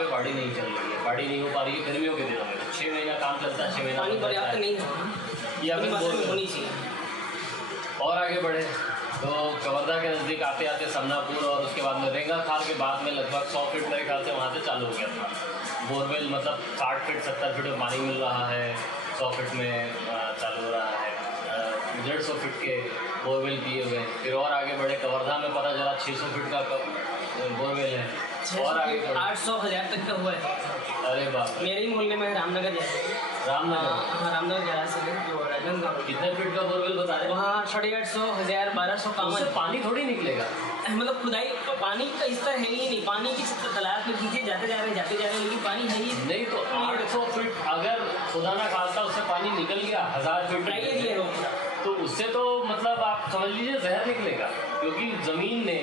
पे गाड़ी नहीं चल रही है, गाड़ी नहीं हो पा रही है गर्मियों के दिनों में। 6 महीना काम चलता है, 6 महीना पानी पर्याप्त नहीं है, या फिर होनी चाहिए। और आगे बढ़े तो कवर्धा के नज़दीक आते आते समनापुर और उसके बाद में रेंगा खाल के बाद में लगभग 100 फीट मेरे ख्याल से वहाँ से चालू हो गया था बोरवेल। मतलब 60 फीट 70 फीट में पानी मिल रहा है, 100 फीट में चालू हो रहा है, 150 फीट के बोरवेल किए हुए। फिर और आगे बढ़े कवर्धा में पता चला 600 फीट का बोरवेल है, और आगे 800-1000 तक का हुआ है। अरे बाप, मेरे ही मोहल्ले में रामनगर जैसे, रामनगर, हाँ रामनगर जरा से जो राजनांदगांव। कितने फीट का बोरवेल बता रहे हैं? वहाँ 850, 1000, 1200 काम उससे पानी थोड़ी निकलेगा। मतलब खुदाई तो पानी का स्तर है ही नहीं, पानी की तालाब में पीछे जाते जा रहे हैं, लेकिन पानी है ही नहीं। तो 800 फीट अगर खुदा ना खास्ता उससे पानी निकल गया 1000 फीट दिया हो, तो उससे तो मतलब आप समझ लीजिए जहर निकलेगा, क्योंकि ज़मीन ने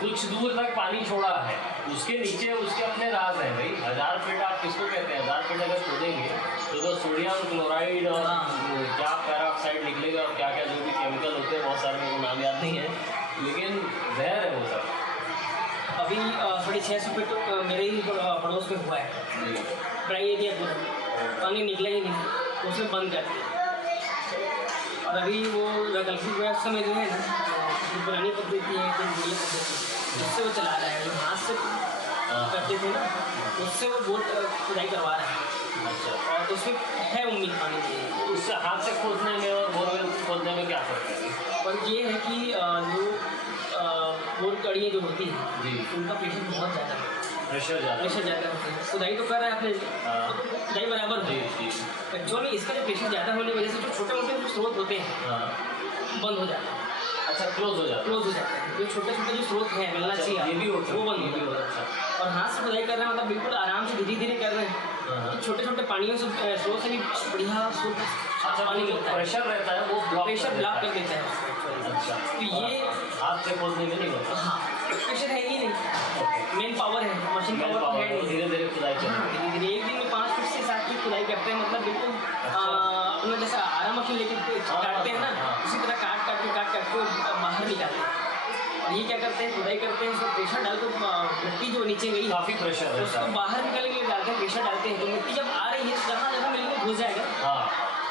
कुछ दूर तक पानी छोड़ा है, उसके नीचे उसके अपने राज हैं भाई। 1000 फीट आप किसको कहते हैं? 1000 फीट अगर खोदेंगे तो सोडियम क्लोराइड और क्या पैराऑक्साइड निकलेगा और क्या क्या जो भी केमिकल होते हैं, बहुत सारे मेरे को नाम याद नहीं है, लेकिन जहर है वो सब। अभी 650 फीट मेरे ही पड़ोस में हुआ है, ड्राई एरिया पूरा, पानी निकला ही नहीं, तो उसमें बंद कर दिया। और अभी वो वैकल्पिक व्यवस्था में जो है ना, पुरानी पद्धति है कि नई पद्धति, उससे वो चला रहा है। जो हाथ से करते थे ना, उससे वो बहुत खुदाई करवा रहा है। अच्छा, और उसमें है उम्मीद पानी की। उससे हाथ से खोदने में और बोरवेल खोदने में क्या फ़र्क है? और ये है कि जो बोर कड़ियाँ जो होती हैं जी, उनका प्रेशर बहुत ज़्यादा है, प्रेशर ज़्यादा होता है। खुदाई तो कर रहा है आपने, खुदाई बराबर जी है। जी। एक्चुअली इसका जो प्रेशर ज़्यादा होने की वजह से जो छोटे मोटे जो स्रोत होते हैं बंद हो जाते हैं। अच्छा, क्लोज हो जाता है। जो छोटे छोटे जो स्रोत हैं मिलना चाहिए, ये भी होता है, वो बंद हो जाता है। और हाथ से खुदाई कर रहे हैं, मतलब बिल्कुल आराम से धीरे धीरे कर रहे हैं, तो छोटे छोटे पानियों से स्रोत से भी बढ़िया पानी मिलता है। प्रेशर रहता है वो प्रेशर ब्लॉक कर देता है। अच्छा, तो ये हाथ से खोदने में नहीं होता। हाँ, प्रेशर है ही नहीं, मेन पावर है, मशीन पावर है। धीरे धीरे खुदाई चलती है। धीरे धीरे एक दिन में 5 फीट से 7 फीट खुदाई करते हैं, मतलब बिल्कुल अपना जैसा आराम मशीन लेके काटते हैं ना, उसी तरह काट के बाहर निकालते हैं। और ये क्या करते हैं, खुदाई करते हैं, उसको प्रेशर डालकर मिट्टी जो नीचे गई काफ़ी प्रेशर है, उसको बाहर निकालने के लिए डालते हैं, प्रेशर डालते हैं, तो मिट्टी जब आ रही है जहाँ जहाँ मिलेगी घुस जाएगा।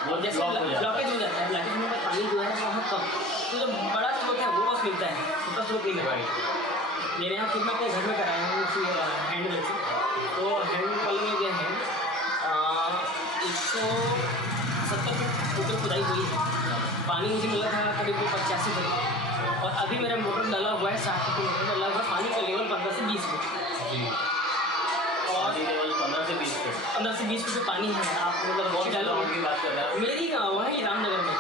वो जैसे ब्लॉकेज हो जाता है, ब्लॉकेज में पानी जो है वहाँ कम, तो जब बड़ा स्रोत है वो बस मिलता है, छोटा स्रोत नहीं मिलता। मेरे यहाँ खुद मैं अपने घर में कराया हूँ उसी हैंड मिल से, तो हैंड वाले में जो है 170 फीट टोटल खुदाई हुई है। पानी मुझे मिला था करीब 85 फीट, और अभी मेरा मोटर डाला हुआ है 60 फीट मोटर डाला हुआ है। पानी का लेवल 15 से 20 फीट जी, और लेवल 15 से 20 फीट 15 से 20 फीट पानी है। आप मतलब बहुत गाँव की बात कर रहे हैं? मेरी गाँव है रामनगर में।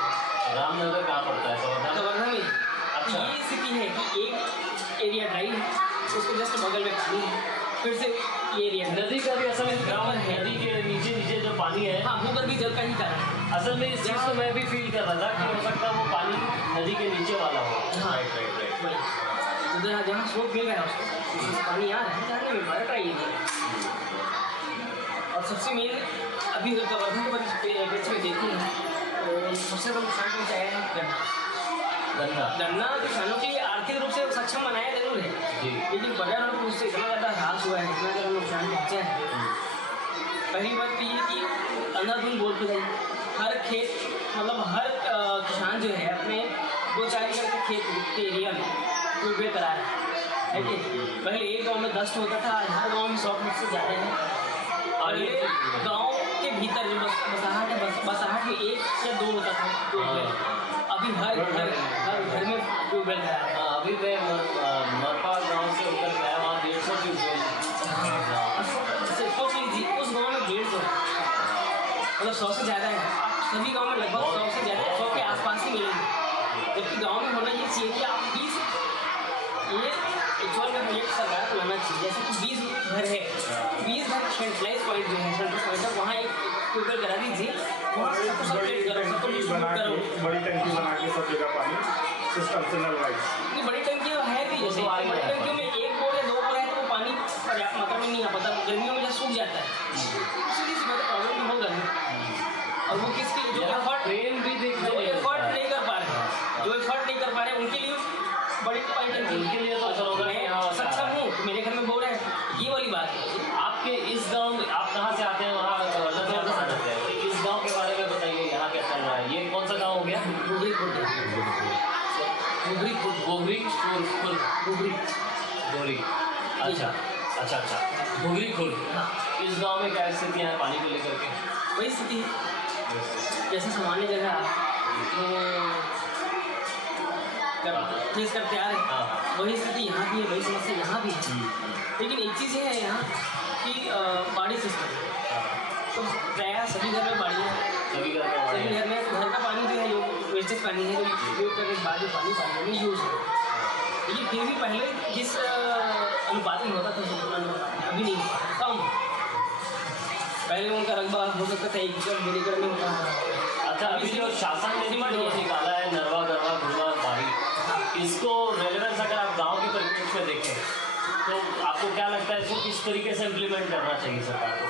रामनगर कहाँ पड़ता है? कवर्धा में। अच्छा, ये स्थिति है कि एक एरिया ड्राई है, उसके जस्ट बगल में पानी है, फिर से ये एरिया नदी का भी असल में ग्राउंड है, नदी के नीचे जो पानी है। हाँ, भूगर्भीय जल का ही कारण है। असल में इस चीज़ को मैं भी फील कर रहा था कि हो सकता है वो पानी नदी के नीचे वाला हो। हाँ, राइट। वही तो जहाँ स्रोत मिल रहा है उसको पानी आ रहा है, जहाँ नहीं मिल पा रहा ट्राई एरिया। और सबसे मेन अभी कवर्धा के बच्चे में देखूँ तो सबसे बड़ा नुकसान पहुँचाया है गन्ना। किसानों के लिए आर्थिक रूप से सक्षम बनाया जरूर है, लेकिन पर्यावरण को उससे इतना ज़्यादा ह्रास हुआ है, इतना ज़्यादा नुकसान पहुँचा है। पहली बात तो ये कि अंधाधुंध बोल खुदाई, हर खेत मतलब हर किसान जो है अपने 2-4 एकड़ के खेत के एरिया में ट्यूबवेल करा रहा है कि पहले एक गाँव में 10 होता था, आज हर गाँव में 100 फीट से ज़्यादा है। और ये गाँव के भीतर जो बसाहट है, बसाहट में 1 या 2 होता था ट्यूबवेल, अभी हर घर में ट्यूबवेल करा रहा है। अभी मैं मरपा गाँव से होकर गया, वहाँ 150 ट्यूबवेल। सोच लीजिए उस गाँव में 150 मतलब 100 से ज़्यादा है। सभी गाँव में लगभग 100 से ज़्यादा, 100 के आसपास ही मिलेंगे। जबकि गाँव में होना ये चाहिए कि आप 20 ये एक्चुअल में प्रोजेक्ट सरकार को लाना चाहिए। जैसे कि 20 घर है, 20 घर सेंट्रलाइज पॉइंट जो है, सेंट्रल पॉइंट है, वहाँ एक ट्यूबवेल करा दीजिए, वहाँ सबको सेपरेट करो, सबको डिस्ट्रीब्यूट करो। बड़ी टंकी बना के सब जगह पानी सिस्टम से नलवाइज। नहीं, बड़ी टंकियाँ है भी, जैसे बड़ी टंकियों में 1 बोर या 2 बोर है तो वो पानी पर्याप्त मात्रा में नहीं आ पाता, गर्मियों में जब सूख जाता है, इसलिए इसमें तो प्रॉब्लम होगा नहीं। और वो किसके जो एफर्ट ट्रेन भी देखते जो एफर्ट नहीं कर पा रहे हैं, उनके लिए बड़ी टंकी, उनके लिए तो चलो मैं सक्षम हूँ, मेरे घर में बोर है, ये वाली बात है। आप आपके इस गांव में, आप कहाँ से आते हैं? वहाँ कवर्धा से आना जाते हैं, तो इस गांव के बारे में बताइए, यहाँ क्या चल रहा है? ये कौन सा गांव हो गया? गोगरी गोगरी। अच्छा, घुघरी खुर्द। हाँ। इस गांव में क्या स्थितियाँ हैं पानी को लेकर के? वही स्थिति है, जैसे सामान्य जगह फेस करते आ रहे हैं, वही स्थिति यहाँ भी है, वही समस्या यहाँ भी है। लेकिन एक चीज़ है यहाँ कि बाड़ी सिस्टम, तो प्रायः सभी घर में बाड़ियाँ हैं, सभी घर में घर का पानी जो है, जो वेस्टेज पानी है, जो उपयोग करने के बाद जो पानी में यूज़ है, लेकिन फिर भी पहले जिस अनुपात में होता था अभी नहीं होता, कम। पहले उनका रकबा हो सकता था 1 एकड़ 2 एकड़ में होता था। अच्छा, अभी जो शासन ने निकाला है नरवा गरवा घुड़वा बाड़ी, इसको रेलेवेंस अगर आप गांव के परिप्रेक्ष्य में देखें तो आपको क्या लगता है इसको किस तरीके से इम्प्लीमेंट करना चाहिए सरकार को?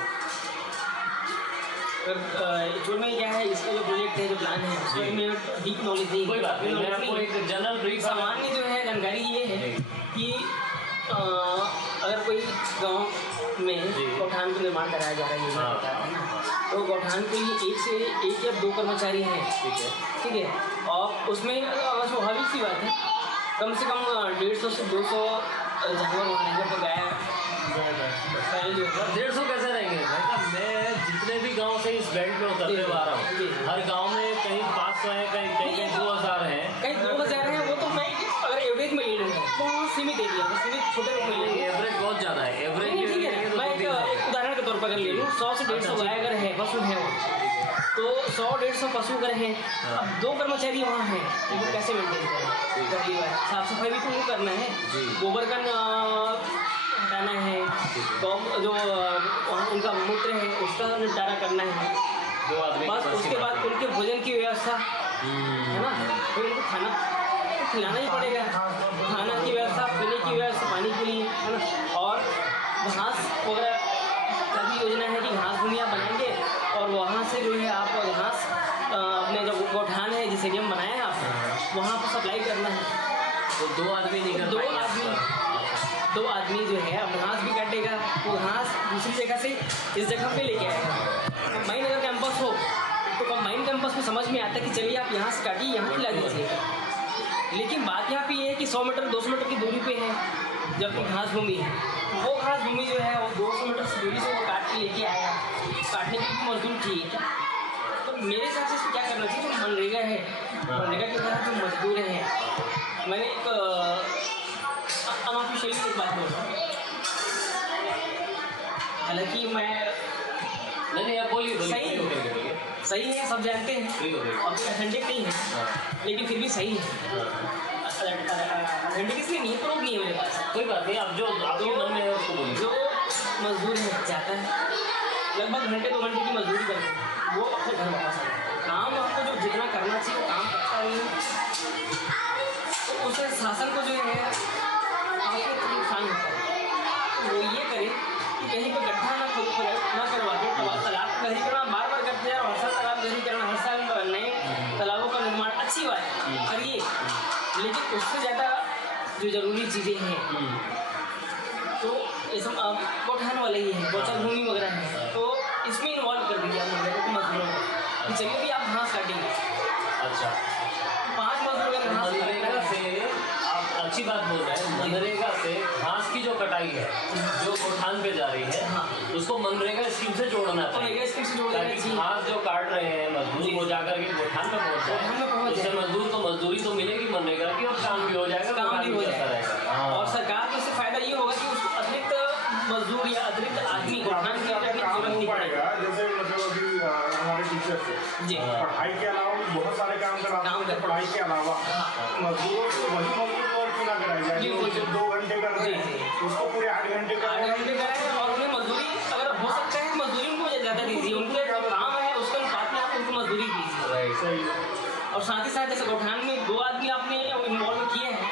एक्चुअल में क्या है, इसका जो प्रोजेक्ट है, जो प्लान है, उसमें में डीप नॉलेज नहीं। कोई बात नहीं, मैं आपको एक जनरल ब्रीफ, सामान्य जो है जानकारी ये है कि अगर कोई गांव में गौठान का निर्माण कराया जा रहा है, तो गौठान के लिए 1 या 2 कर्मचारी हैं, ठीक है, और उसमें स्वाभाविक सी बात है, कम से कम 150 से 200 जानवर वहाँ रहेंगे, तो गाय 150 कैसे रहेंगे भाई साहब? मैं जितने भी गांव से इस बेल्ट में उतरते हुए आ रहा हूँ, हर गांव में कहीं 500 है, कहीं 2000 हैं, कहीं 2000 हैं। वो तो मैं अगर एवरेज में ले लूँगा, बहुत सीमित एरिया में, सीमित छोटे रूप में ले लूँगा, एवरेज बहुत ज़्यादा है। एवरेज मैं एक उदाहरण के तौर पर अगर ले लूँ, 100 से 150 गाय अगर है, पशु है वो, तो 100-150 पशु अगर हैं, अब 2 कर्मचारी वहाँ हैं, तो कैसे मेंटेन करें? साफ सफाई भी तो नहीं करना है, गोबर का हटाना है, तो जो वहाँ उनका मूत्र है उसका निपटारा करना है, बस। उसके बाद उनके भोजन की व्यवस्था है ना, तो उनको खाना तो खिलाना ही पड़ेगा, खाना की व्यवस्था, पीने की व्यवस्था, पानी के लिए, है ना, और घास वगैरह का भी योजना है कि घास भूमि आप बनाएंगे और वहाँ से जो है आप घास अपने जो गौठान है, जिस एरिया में बनाया है आप, वहाँ पर सप्लाई करना है। तो 2 आदमी नहीं कर पाएंगे। 2 आदमी जो है अब घास भी काटेगा, वो घास दूसरी जगह से इस जगह पे लेके आएगा। कंबाइन अगर कैंपस हो तो कंबाइन कैंपस में समझ में आता है कि चलिए आप यहाँ से काटिए, यहाँ खिला दीजिए, लेकिन बात यहाँ पे ये है कि 100 मीटर 200 मीटर की दूरी पे है, जबकि घास भूमि है, वो घास भूमि जो है वो 200 मीटर से दूरी से वो काट के लेके आएगा, काटने की भी मजदूर चाहिए। तो मेरे हिसाब से इसको क्या करना चाहिए, जो मनरेगा है, मनरेगा के तहत जो मजदूर हैं, मैंने एक अनऑफिशियली एक बात बोल रहा हूँ, हालांकि मैं नहीं, आप बोलिए, सही है, सब जानते हैं, और अथेंटिक नहीं है, लेकिन फिर भी सही है। अथेंटिक इसलिए नहीं है, प्रूफ नहीं है मेरे पास। कोई बात नहीं, आप जो आपके मन में है उसको बोलिए। जो मजदूर है जाता है, लगभग घंटे 2 घंटे की मजदूरी करते हैं, वो अपने घर वापस आता है, काम आपको जो जितना करना चाहिए वो काम करता नहीं, तो उससे शासन को जो है आपको नुकसान होता है। वो ये करे कि कहीं पर गड्ढा ना करवा के तालाब गहरी करना बार करते हैं, और हर साल तालाब गहरी करना, हर साल नए तालाबों का निर्माण, अच्छी बात है करिए, लेकिन उससे ज़्यादा जो ज़रूरी चीज़ें हैं, तो ये सब गौठान वाले ही हैं, गौचर भूमि वगैरह है, तो इसमें इन्वॉल्व कर दीजिए आप मजदूरों को, मजदूरों को चलिए भी आप घास काटेंगे। अच्छा, 5 मजदूर अगर घास मनरेगा से आप अच्छी बात बोल रहे हैं, मनरेगा से घास की जो कटाई है, जो गौठान पे जा रही है, उसको मनरेगा स्कीम से जोड़ना चाहिए, ताकि घास जो काट रहे हैं मजदूर वो जाकर के गौठान पे पहुँच जाए, उससे मजदूर को मजदूरी तो मिलेगी मनरेगा की, और काम भी हो जाएगा, काम भी हो जाएगा, और सरकार को इससे फायदा ये होगा कि उसको अतिरिक्त मजदूर या अतिरिक्त आदमी गौठान की काम नहीं पड़ेगा। जैसे मतलब अभी हमारे टीचर्स जी पढ़ाई के अलावा बहुत सारे काम कराते हैं, पढ़ाई के अलावा मजदूरों को वही मजदूर को क्यों ना कराया जाए, जो 2 घंटे कर रहे हैं उसको पूरे 8 घंटे कराएं, और उन्हें मजदूरी अगर हो सकता है मजदूरी उनको ज़्यादा दीजिए, उनके जो काम है उसके अनुपात में आप उनको मजदूरी दीजिए। सही। और साथ ही साथ जैसे गौठान में 2 आदमी आपने इन्वॉल्व किए हैं,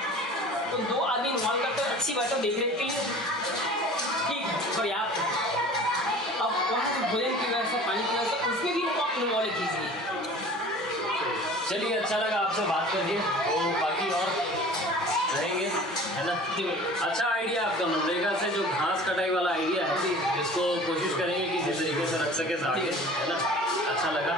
तो 2 आदमी इन्वॉल्व करते हैं, अच्छी बात है, देख रेख के लिए ठीक है, पर्याप्त है। अब वहाँ से भोजन की व्यवस्था, पानी की व्यवस्था, उसमें भी आप इन्वॉल्व कीजिए। चलिए, अच्छा लगा आपसे बात करके, और बाकी और रहेंगे, है ना। अच्छा आइडिया आपका मनरेगा से जो घास कटाई वाला आइडिया है, इसको कोशिश करेंगे किसी तरीके से रख सके आगे, है ना। अच्छा लगा।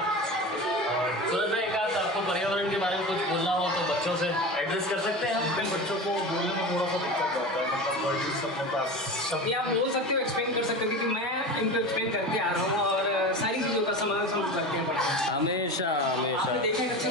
और सूरज भाई, एक आध आपको पर्यावरण के बारे में कुछ बोलना हो तो बच्चों से एड्रेस कर सकते हैं हम। बच्चों को बोलने में थोड़ा सा दिक्कत होता है, मतलब वर्डिंग सबके पास सब ये आप बोल सकते हो, एक्सप्लेन कर सकते हो, क्योंकि मैं इनको एक्सप्लेन करते आ रहा हूँ और सारी चीज़ों का समाधान करते हैं। हमेशा हमेशा आपने देखा है बच्चे